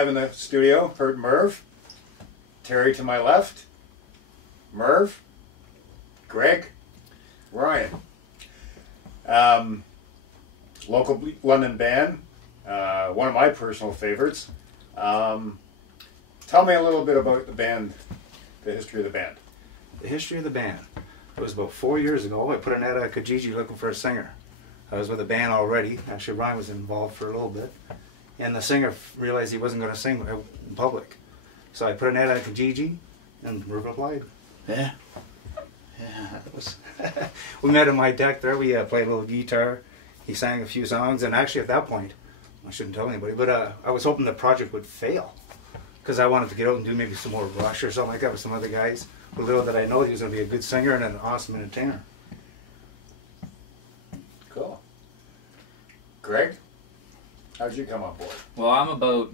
have in the studio Hurtin Merv, Terry to my left, Merv, Greg, Ryan. Local London band, one of my personal favorites. Tell me a little bit about the band, the history of the band. The history of the band. It was about 4 years ago. I put an ad at Kijiji looking for a singer. I was with a band already. Actually, Ryan was involved for a little bit. And the singer realized he wasn't going to sing in public. So I put an ad at Kijiji, and Merv applied. Yeah. Yeah, that was... We met in my deck there. We played a little guitar. He sang a few songs. And actually, at that point, I shouldn't tell anybody, but I was hoping the project would fail. Because I wanted to get out and do maybe some more Rush or something like that with some other guys. But little did I know he was going to be a good singer and an awesome entertainer. Cool. Greg, how'd you come on board? Well, I'm about,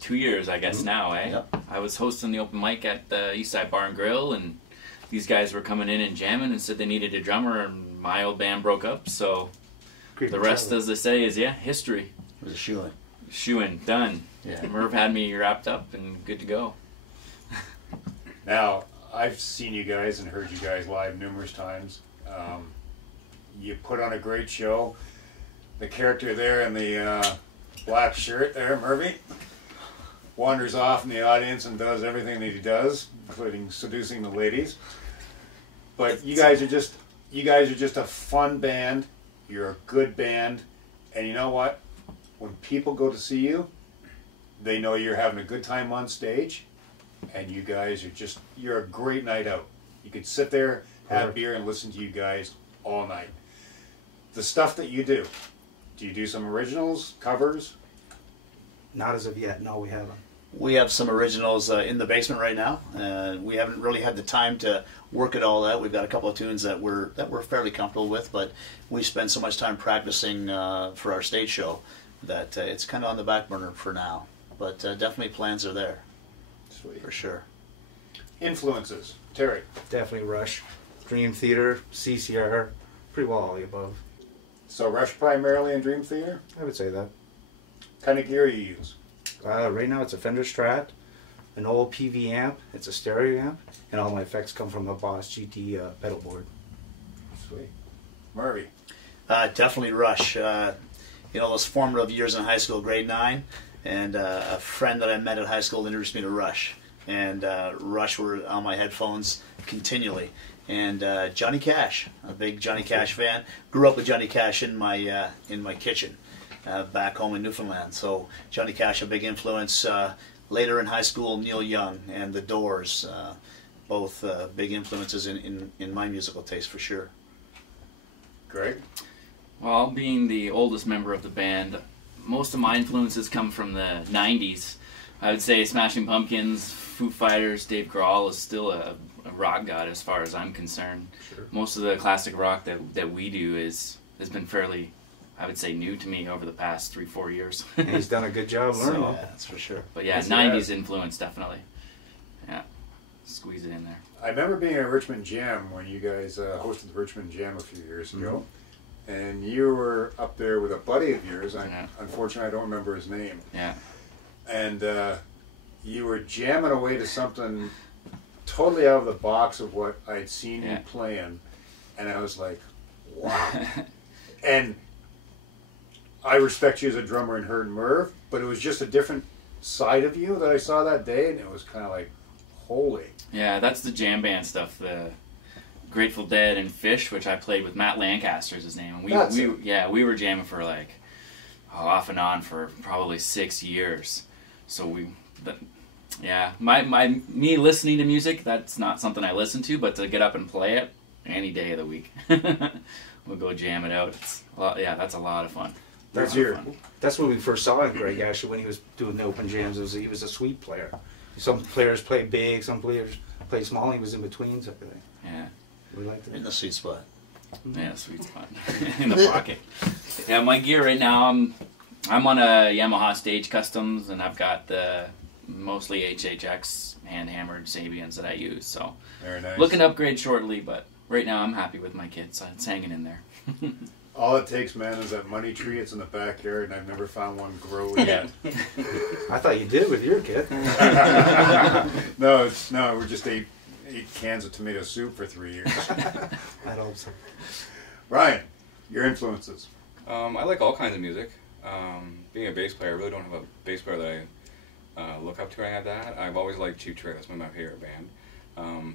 2 years, I guess, now, eh? Yep. I was hosting the open mic at the Eastside Bar and Grill, and these guys were coming in and jamming and said they needed a drummer, and my old band broke up, so the rest, as they say, is, history. It was a shoe-in. Shoe-in, done. Yeah. Merv had me wrapped up and good to go. Now, I've seen you guys and heard you guys live numerous times. You put on a great show. The character there in the black shirt there, Mervy, wanders off in the audience and does everything that he does, including seducing the ladies. But you guys are just a fun band. You're a good band, and you know what? When people go to see you, they know you're having a good time on stage, and you guys you're a great night out. You could sit there, have beer, and listen to you guys all night. The stuff that you do you do some originals, covers? Not as of yet, no, we haven't. We have some originals in the basement right now. We haven't really had the time to work it all out. We've got a couple of tunes that we're fairly comfortable with, but we spend so much time practicing for our stage show that it's kind of on the back burner for now. But definitely plans are there. Sweet. For sure. Influences. Terry. Definitely Rush, Dream Theater, CCR, pretty well all the above. So Rush primarily in Dream Theater? I would say that. Kind of gear you use? Right now it's a Fender Strat, an old PV amp, it's a stereo amp, and all my effects come from a Boss GT pedal board. Sweet. Murray. Definitely Rush. Those formative years in high school, grade 9, and a friend that I met at high school introduced me to Rush. And Rush were on my headphones continually. And Johnny Cash, a big Johnny Cash fan. Grew up with Johnny Cash in my kitchen back home in Newfoundland. So Johnny Cash, a big influence. Later in high school, Neil Young and The Doors, both big influences in my musical taste for sure. Greg? Well, being the oldest member of the band, most of my influences come from the 90s. I would say Smashing Pumpkins, Foo Fighters, Dave Grohl is still a rock god as far as I'm concerned. Sure. Most of the classic rock that we do has been fairly, I would say, new to me over the past 3-4 years. And he's done a good job learning. Yeah, that's for sure. But yeah, 90s influence definitely. Yeah, squeeze it in there. I remember being at Richmond Jam when you guys hosted the Richmond Jam a few years ago. And you were up there with a buddy of yours. Unfortunately, I don't remember his name. Yeah. And you were jamming away to something totally out of the box of what I'd seen you playing. And I was like, wow. And I respect you as a drummer in Hurtin Merv, but it was just a different side of you that I saw that day, and it was kind of like, holy. Yeah, that's the jam band stuff. The Grateful Dead and Fish, which I played with Matt Lancaster is his name. And we were jamming for like off and on for probably 6 years. So me listening to music, that's not something I listen to, but to get up and play it any day of the week, we'll go jam it out. That's a lot of fun. That's when we first saw him, Greg, actually, when he was doing the open jams. He was a sweep player. Some players play big, some players play small, and he was in between, sort of thing. Yeah. We liked it. In the sweet spot. Yeah, sweet spot. In the pocket. Yeah, my gear right now, I'm on a Yamaha Stage Customs, and I've got the mostly HHX hand-hammered Sabians that I use. So very nice. Looking to upgrade shortly, but right now I'm happy with my kit, so it's hanging in there. All it takes, man, is that money tree. It's in the backyard, and I've never found one grow yet. I thought you did with your kid. No, we just ate cans of tomato soup for 3 years. That also. Ryan, your influences. I like all kinds of music. Being a bass player, I really don't have a bass player that I look up to or anything like that. I've always liked Cheap Trick. That's my favorite band.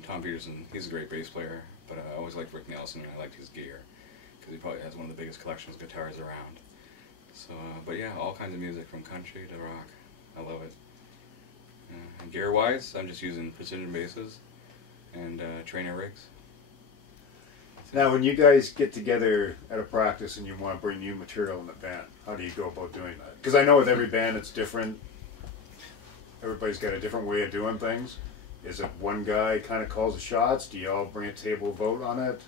Tom Peterson, he's a great bass player, but I always liked Rick Nelson, and I liked his gear because he probably has one of the biggest collections of guitars around. So, but yeah, all kinds of music from country to rock. I love it. And gear-wise, I'm just using precision basses and trainer rigs. Now, when you guys get together at a practice and you want to bring new material in the band, how do you go about doing that? Because I know with every band it's different. Everybody's got a different way of doing things. Is it one guy kind of calls the shots? Do you all bring a table vote on it?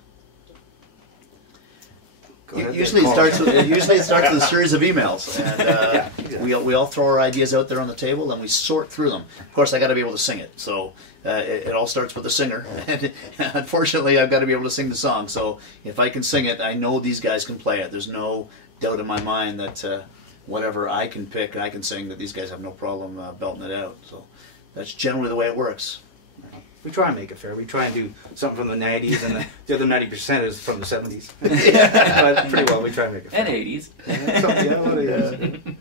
Usually it starts with a series of emails, and we all throw our ideas out there on the table, and we sort through them. Of course, I got to be able to sing it, so it all starts with the singer. And unfortunately, I've got to be able to sing the song. So if I can sing it, I know these guys can play it. There's no doubt in my mind that whatever I can pick and I can sing, that these guys have no problem belting it out. So that's generally the way it works. We try and make it fair. We try and do something from the 90s, and the other 90% is from the 70s. But pretty well, we try and make it fair. And 80s. Yeah.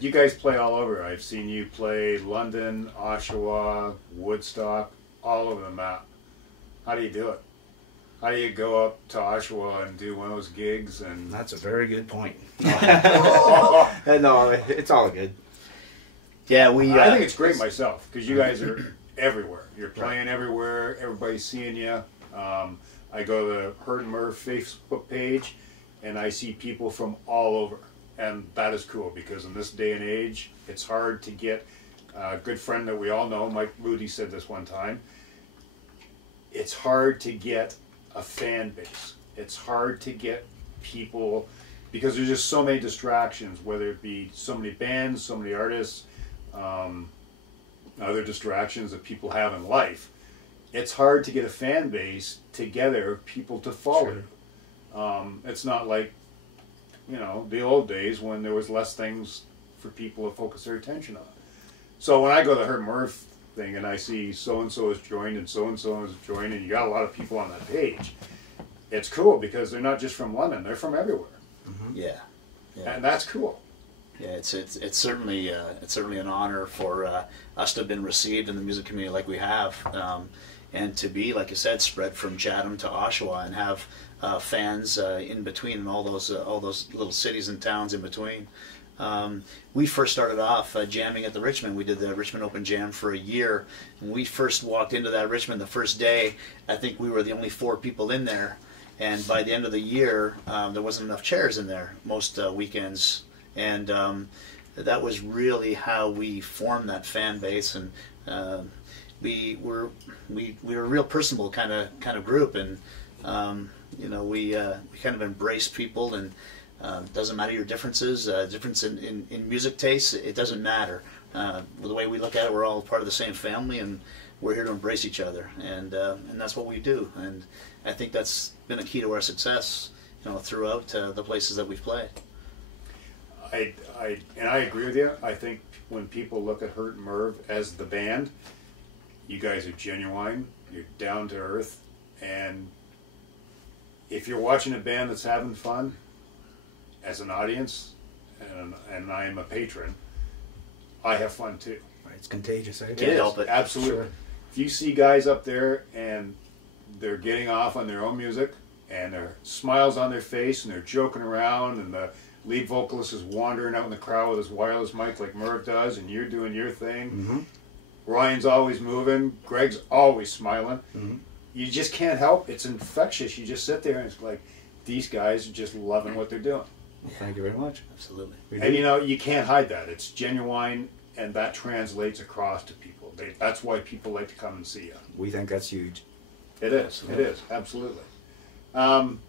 You guys play all over. I've seen you play London, Oshawa, Woodstock, all over the map. How do you do it? How do you go up to Oshawa and do one of those gigs? And That's a very good point. No, it's all good. Yeah, I think it's great myself, because you guys are everywhere. You're playing everywhere. Everybody's seeing you. I go to the Hurtin Merv Facebook page, and I see people from all over. And that is cool, because in this day and age, it's hard to get a good friend that we all know, Mike Moody, said this one time. It's hard to get a fan base. It's hard to get people, because there's just so many distractions, whether it be so many bands, so many artists, other distractions that people have in life. It's hard to get a fan base together, people to follow. Sure. It's not like, the old days when there was less things for people to focus their attention on. So when I go to the Hurtin Merv thing and I see so-and-so has joined and so-and-so has joined, and you got a lot of people on that page, it's cool, because they're not just from London, they're from everywhere. Mm-hmm. Yeah. And that's cool. Yeah, it's certainly an honor for us to have been received in the music community like we have, and to be, like you said, spread from Chatham to Oshawa, and have fans in between, and all those little cities and towns in between. We first started off jamming at the Richmond. We did the Richmond Open Jam for a year. When we first walked into that Richmond the first day, I think we were the only 4 people in there. And by the end of the year, there wasn't enough chairs in there most weekends. And that was really how we formed that fan base. And we were a real personable kind of group. And we kind of embraced people, and doesn't matter your differences, difference in music tastes, it doesn't matter. The way we look at it, we're all part of the same family, and we're here to embrace each other, and that's what we do. And I think that's been a key to our success, throughout the places that we've played. I agree with you. I think when people look at Hurtin Merv as the band, you guys are genuine, you're down to earth, and if you're watching a band that's having fun, as an audience, and I am a patron, I have fun too. It's contagious. Can't help it. Absolutely. Sure. If you see guys up there and they're getting off on their own music, and their smiles on their face, and they're joking around, and the lead vocalist is wandering out in the crowd with his wireless mic like Merv does, and you're doing your thing. Mm-hmm. Ryan's always moving. Greg's always smiling. Mm-hmm. You just can't help. It's infectious. You just sit there and it's like, these guys are just loving what they're doing. Well, thank you very much. Absolutely. And you can't hide that. It's genuine, and that translates across to people. That's why people like to come and see you. We think that's huge. It is. Absolutely. It is. Absolutely.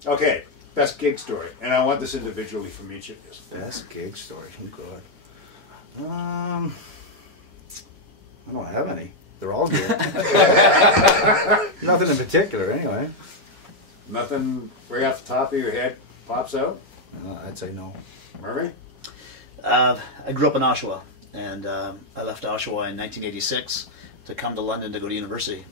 Okay. Best gig story. And I want this individually from each of you. Best gig story. Oh, God. I don't have any. They're all good. Nothing in particular, anyway. Nothing right off the top of your head? pops out? I'd say no. Murray? I grew up in Oshawa, and I left Oshawa in 1986 to come to London to go to university.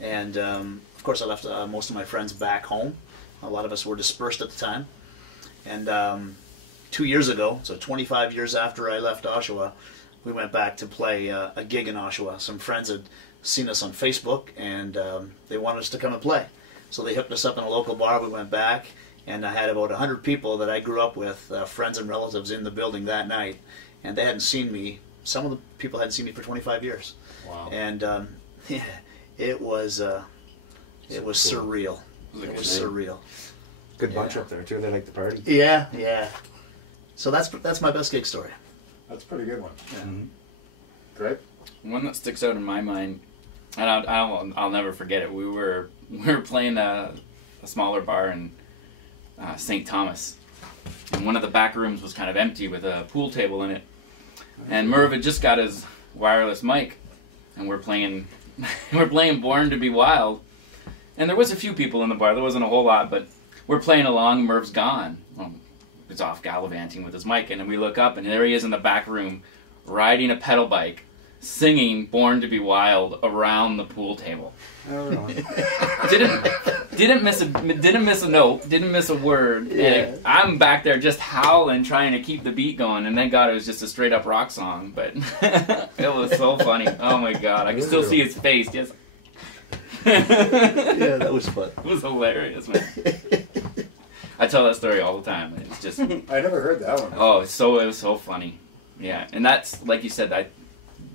And of course I left most of my friends back home. A lot of us were dispersed at the time. And 2 years ago, so 25 years after I left Oshawa, we went back to play a gig in Oshawa. Some friends had seen us on Facebook, and they wanted us to come and play. So they hooked us up in a local bar. We went back, and I had about 100 people that I grew up with, friends and relatives, in the building that night. And they hadn't seen me. Some of the people hadn't seen me for 25 years. Wow. And yeah, it was surreal. It was surreal. Good bunch up there too. They like the party. Yeah, yeah. So that's my best gig story. That's a pretty good one. Yeah. Mm-hmm. Greg? One that sticks out in my mind, and I'll never forget it. We were playing a smaller bar in St. Thomas, and one of the back rooms was kind of empty with a pool table in it. And Merv had just got his wireless mic, and we're playing Born to Be Wild. And there was a few people in the bar. There wasn't a whole lot, but we're playing along. Merv's gone. Well, he's off gallivanting with his mic, and then we look up, and there he is in the back room, riding a pedal bike, singing "Born to Be Wild" around the pool table. Oh, really? Didn't miss a note, didn't miss a word. Yeah. And I'm back there just howling, trying to keep the beat going, and thank God it was just a straight up rock song. But it was so funny. Oh my God, I can still see his face. Just Yeah, that was fun. it was hilarious, man. I tell that story all the time. It's just I never heard that one. oh, it was so funny. Yeah, and that's like you said. I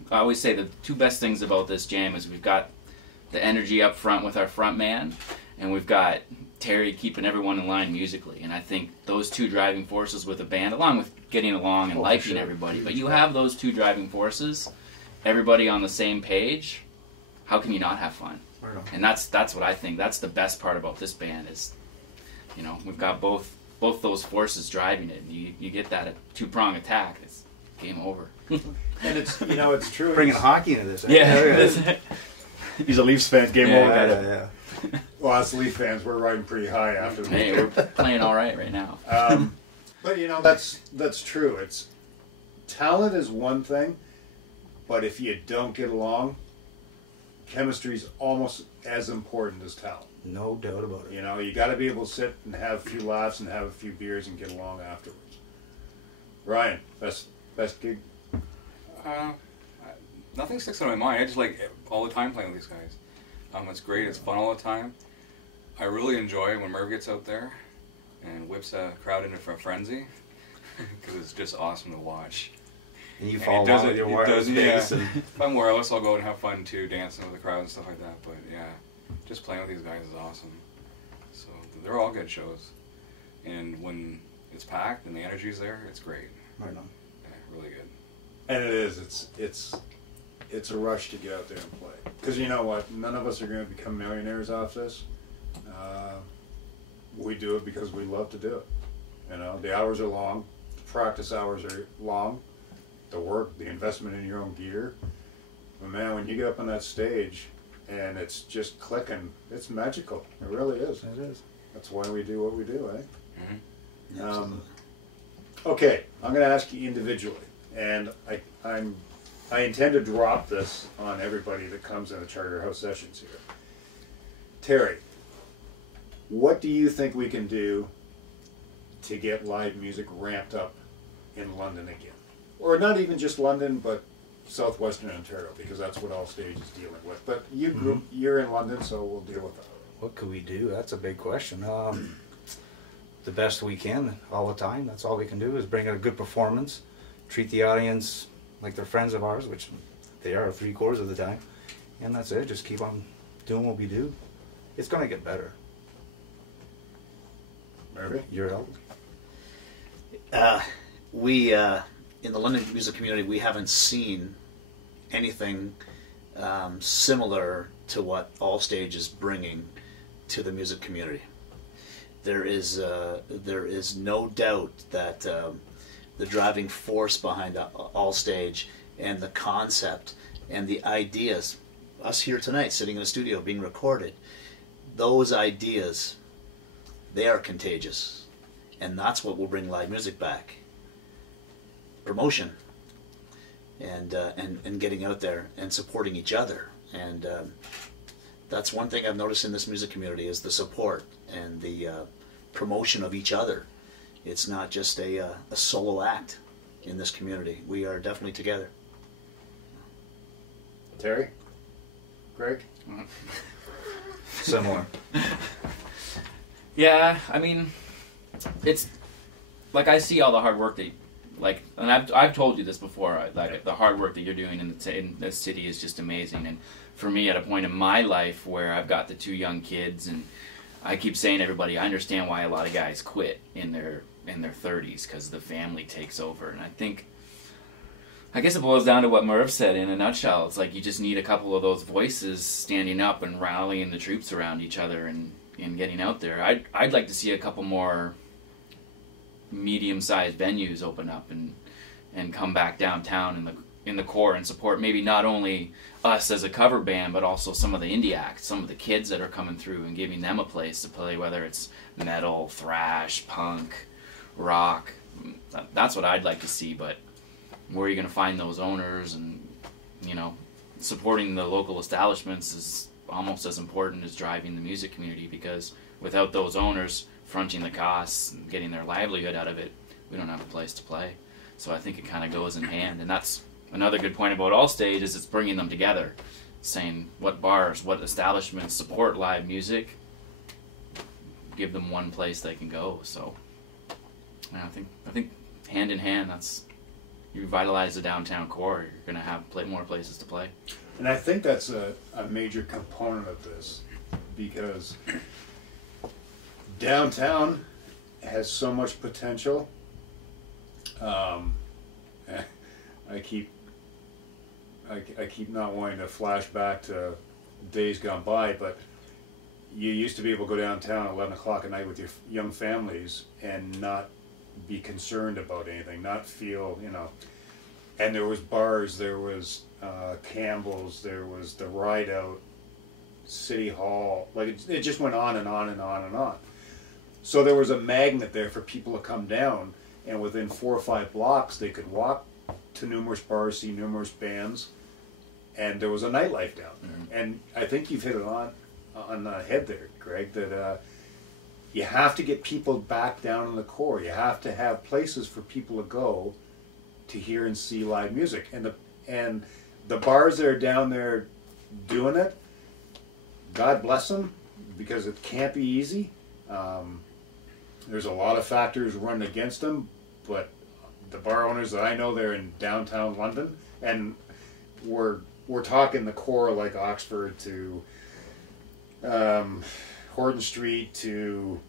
always say the two best things about this jam is we've got the energy up front with our front man, and we've got Terry keeping everyone in line musically. And I think those two driving forces with a band, along with getting along and liking sure. everybody, but you have those two driving forces, everybody on the same page. How can you not have fun? Right on. And that's what I think. That's the best part about this band is, we've got both those forces driving it. And you get that two-prong attack. It's game over. And it's true. Bringing hockey into this. Yeah. He's a Leafs fan. Game Yeah, over. Yeah. Well, us Leaf fans, we're riding pretty high after the Hey, we're playing all right now. But that's true. It's talent is one thing, but if you don't get along, chemistry's almost as important as talent. No doubt about it. You got to be able to sit and have a few laughs and have a few beers and get along afterwards. Ryan, best gig? Nothing sticks out in my mind. I just like all the time playing with these guys. It's great. It's fun all the time. I really enjoy when Merv gets out there and whips a crowd into a frenzy because it's just awesome to watch. And you And fall along with your wireless bass. Yeah. If I'm wireless, I'll go and have fun too, dancing with the crowd and stuff like that. But yeah, just playing with these guys is awesome. So they're all good shows. And when it's packed and the energy's there, it's great. Right on. Yeah, really good. And it is. It's a rush to get out there and play. Because you know what? None of us are going to become millionaires off this. We do it because we love to do it. The hours are long. The practice hours are long. The work, the investment in your own gear. But man, when you get up on that stage and it's just clicking, it's magical. It really is. It is. That's why we do what we do, eh? Absolutely. Okay, I'm going to ask you individually, and I intend to drop this on everybody that comes in the Charterhouse Sessions here. Terry, what do you think we can do to get live music ramped up in London again? Or not even just London, but southwestern Ontario, because that's what Allstage is dealing with. But you're in London, so we'll deal with that. What could we do? That's a big question. The best we can all the time. That's all we can do is bring a good performance, treat the audience like they're friends of ours, which they are 3/4 of the time, and that's it. Just keep on doing what we do. It's gonna get better. Merv? Your help. We in the London music community, we haven't seen anything similar to what Allstage is bringing to the music community. There is no doubt that the driving force behind Allstage and the concept and the ideas, us here tonight sitting in a studio being recorded, those ideas, they are contagious. And that's what will bring live music back. Promotion. And getting out there and supporting each other. And that's one thing I've noticed in this music community is the support and the promotion of each other. It's not just a solo act in this community. We are definitely together. Terry? Greg? Similar. Yeah, I mean, it's like I see all the hard work that, like, and I've told you this before. Like the hard work that you're doing in this city is just amazing. And for me, at a point in my life where I've got the 2 young kids, and I keep saying to everybody, I understand why a lot of guys quit in their 30s because the family takes over. And I guess it boils down to what Merv said in a nutshell. It's like you just need a couple of those voices standing up and rallying the troops around each other and getting out there. I'd like to see a couple more medium-sized venues open up and come back downtown in the core and support maybe not only us as a cover band, but also some of the indie acts, some of the kids that are coming through and giving them a place to play, whether it's metal, thrash, punk, rock. That's what I'd like to see, but where are you going to find those owners? And, you know, supporting the local establishments is almost as important as driving the music community, because without those owners fronting the costs and getting their livelihood out of it, we don't have a place to play. So I think it kind of goes in hand, and that's another good point about Allstage is it's bringing them together, saying what bars, what establishments support live music, give them one place they can go. So I think hand in hand, that's, you revitalize the downtown core, you're going to have more places to play. And I think that's a major component of this, because downtown has so much potential. I keep not wanting to flash back to days gone by, but you used to be able to go downtown at 11 o'clock at night with your young families and not be concerned about anything, not feel, you know. And there was bars, there was Campbell's, there was the Ride Out, City Hall, like it just went on and on and on and on. So there was a magnet there for people to come down, and within 4 or 5 blocks they could walk to numerous bars, see numerous bands, and there was a nightlife down there. Mm-hmm. And I think you've hit it on the head there, Greg, that you have to get people back down in the core. You have to have places for people to go to hear and see live music. And the bars that are down there doing it, God bless them, because it can't be easy. There's a lot of factors running against them, but the bar owners that I know, they're in downtown London, and we're talking the core, like Oxford to Hurtin Street to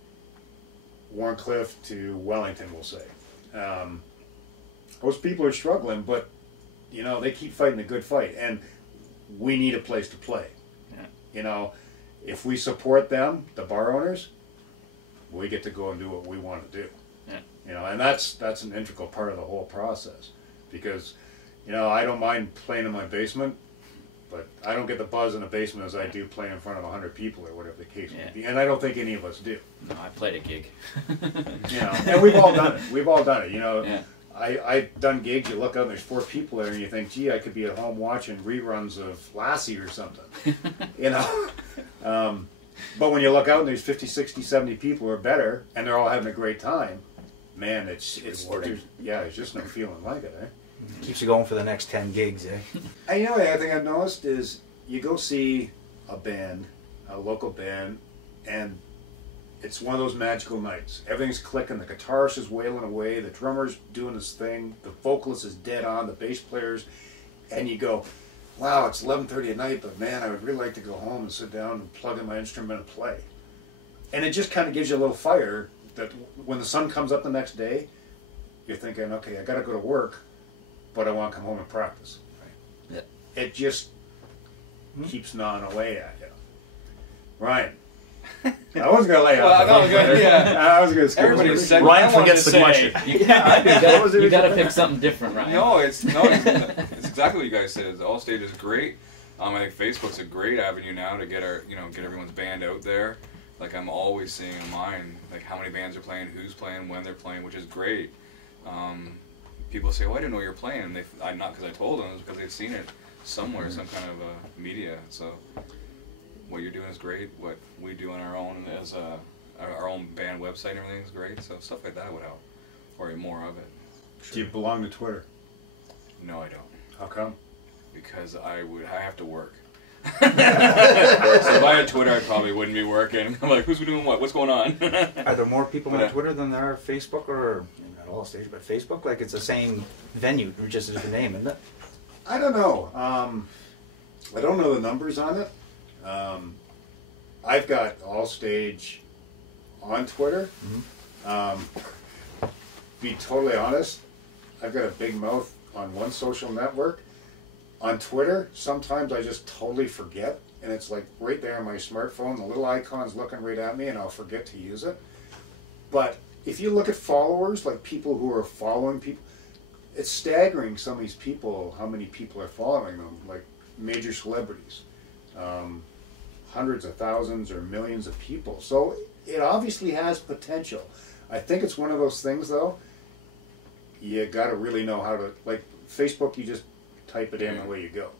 Warncliffe to Wellington, we'll say. Those people are struggling, but you know, they keep fighting a good fight, and we need a place to play. Yeah. You know, if we support them, the bar owners, we get to go and do what we want to do. Yeah. You know, and that's an integral part of the whole process, because, you know, I don't mind playing in my basement, but I don't get the buzz in the basement as I do playing in front of 100 people or whatever the case may be, and I don't think any of us do. No, I played a gig. You know, and we've all done it. We've all done it. You know, yeah. I've done gigs. You look out and there's 4 people there, and you think, gee, I could be at home watching reruns of Lassie or something. You know. But when you look out and there's 50, 60, 70 people or better, and they're all having a great time, man, it's rewarding. There's just no feeling like it, eh? Keeps you going for the next 10 gigs, eh? And you know, the other thing I've noticed is you go see a band, a local band, and it's one of those magical nights. Everything's clicking, the guitarist is wailing away, the drummer's doing his thing, the vocalist is dead on, the bass players, and you go, wow, it's 11:30 at night, but man, I would really like to go home and sit down and plug in my instrument and play. And it just kind of gives you a little fire that when the sun comes up the next day, you're thinking, okay, I got to go to work, but I want to come home and practice. Right? Yeah. It just keeps gnawing away at you. Ryan. I was going to lay out. Well, no, good, yeah. I was going to Everybody's skip Ryan forgets the question. You got to pick something different, Ryan. No, it's exactly what you guys said. Allstage is great. I think Facebook's a great avenue now to get everyone's band out there. Like I'm always seeing on mine, like how many bands are playing, who's playing, when they're playing, which is great. People say, "Oh, I didn't know you were playing." And not because I told them, it's because they've seen it somewhere, some kind of media. So what you're doing is great. What we do on our own as our own band website and everything is great. So stuff like that would help, or more of it. Sure. Do you belong to Twitter? No, I don't. How come? Because I have to work. So if I had Twitter, I probably wouldn't be working. I'm like, who's doing what? What's going on? Are there more people on Twitter than there are Facebook, or not Allstage, but Facebook? Like it's the same venue, just a different name, isn't it? I don't know. I don't know the numbers on it. I've got Allstage on Twitter. Be totally honest, I've got a big mouth on one social network. On Twitter, sometimes I just totally forget, and it's like right there on my smartphone, the little icon's looking right at me, and I'll forget to use it. But if you look at followers, like people who are following people, it's staggering, some of these people, how many people are following them, like major celebrities. Hundreds of thousands or millions of people. So it obviously has potential. I think it's one of those things, though, you got to really know how to, like Facebook, you just type it in and away you go.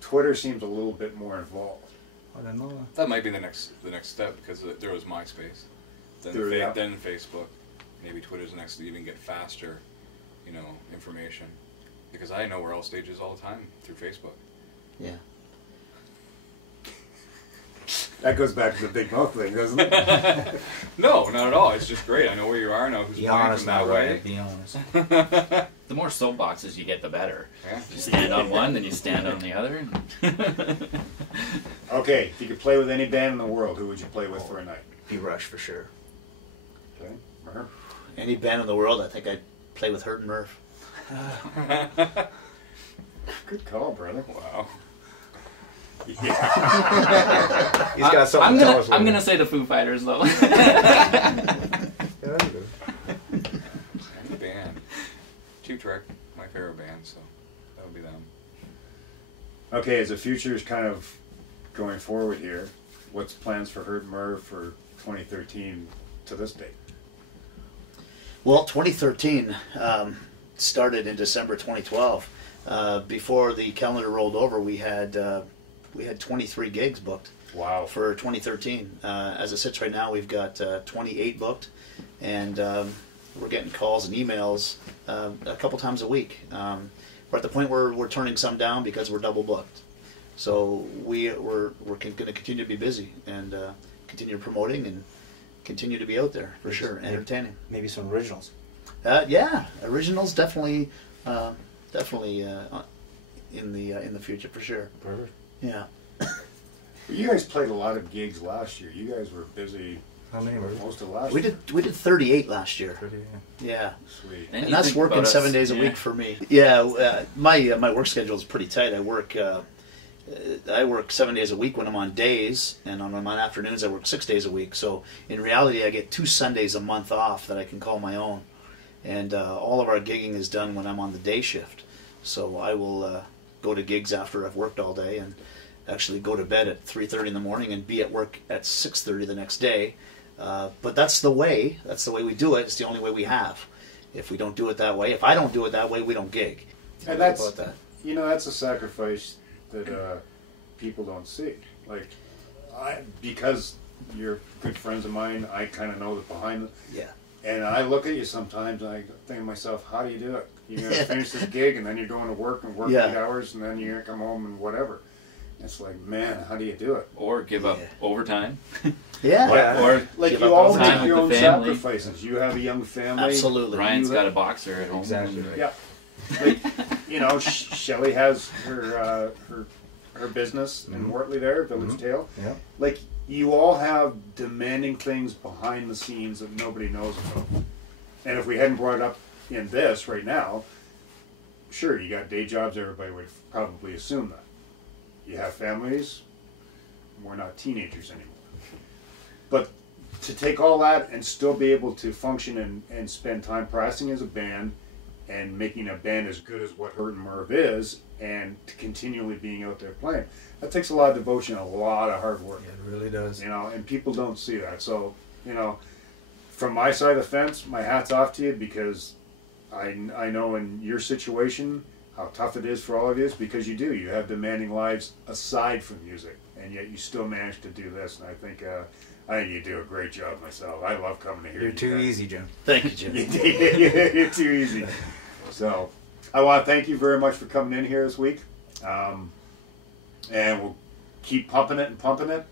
Twitter seems a little bit more involved. I don't know. That might be the next step, because there was MySpace, then Facebook, maybe Twitter's the next to even get faster, information, because I know where Allstage is all the time through Facebook. Yeah. That goes back to the big mouth thing, doesn't it? No, not at all. It's just great. I know where you are. I know who's Be playing honest from that that way. way. Be honest. The more soapboxes you get, the better. Yeah. You stand on one, then you stand on the other. Okay, if you could play with any band in the world, who would you play with for a night? Be Rush for sure. Okay, Merv? Any band in the world, I think I'd play with Hurtin Merv. Good call, brother. Wow. Yeah. He's got something to tell us. I'm gonna say the Foo Fighters though. Yeah, that's good. Any band. Cheap Trick, my favorite band, so that would be them. Okay, as the future is kind of going forward here, what's plans for Hurtin Merv for 2013 to this date? Well, 2013 started in December 2012. Before the calendar rolled over, we had 23 gigs booked. Wow. For 2013. As it sits right now, we've got 28 booked, and we're getting calls and emails a couple times a week. We're at the point where we're turning some down because we're double booked. So we're going to continue to be busy and continue promoting and continue to be out there for sure, entertaining. Maybe some originals. Yeah, originals definitely in the future for sure. Perfect. Yeah. You guys played a lot of gigs last year. You guys were busy. How many were most of last We year? did 38 last year. Yeah. Sweet. And that's working 7 days a week for me. Yeah, my work schedule is pretty tight. I work 7 days a week when I'm on days, and on my afternoons I work 6 days a week. So in reality, I get 2 Sundays a month off that I can call my own, and all of our gigging is done when I'm on the day shift. So I will go to gigs after I've worked all day, and actually go to bed at 3:30 in the morning and be at work at 6:30 the next day. But that's the way we do it. It's the only way we have. If we don't do it that way, if I don't do it that way, we don't gig. And that's that's a sacrifice that people don't see. Like, because you're good friends of mine, I kind of know the behind. Yeah. And I look at you sometimes, and I think to myself, how do you do it? You're gonna finish this gig, and then you're going to work 8 hours, and then you're gonna come home and whatever. It's like, man, how do you do it? Or give up overtime. Yeah. Or Like, give you up all time make your with own the family. sacrifices. You have a young family. Absolutely. Ryan's got a boxer at home. Exactly. Yeah. Like, Shelley has her business in Wortley there, Village Tale. Yeah. Like, you all have demanding things behind the scenes that nobody knows about. And if we hadn't brought it up in this right now, sure, you got day jobs, everybody would probably assume that. You have families, we're not teenagers anymore. But to take all that and still be able to function and spend time practicing as a band and making a band as good as what Hurtin Merv is, and continually being out there playing. That takes a lot of devotion, a lot of hard work. Yeah, it really does. You know, and people don't see that. So, you know, from my side of the fence, my hat's off to you, because I know in your situation how tough it is for all of you, because you do. You have demanding lives aside from music, and yet you still manage to do this. And I think you do a great job myself. I love coming to hear you. You're too guys. easy, Jim. Thank you, Jim. You're too easy. So I want to thank you very much for coming in here this week. And we'll keep pumping it and pumping it.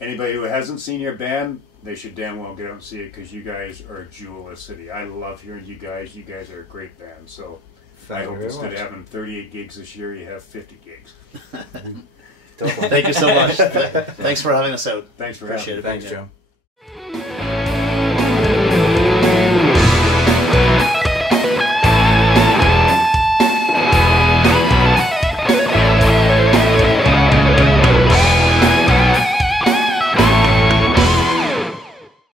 Anybody who hasn't seen your band, they should damn well get out and see it, because you guys are a jewel of the city. I love hearing you guys. You guys are a great band. So I hope instead of having 38 gigs this year, you have 50 gigs. Thank you so much. Thanks for having us out. Thanks for Appreciate having it. me. Thanks, Jim.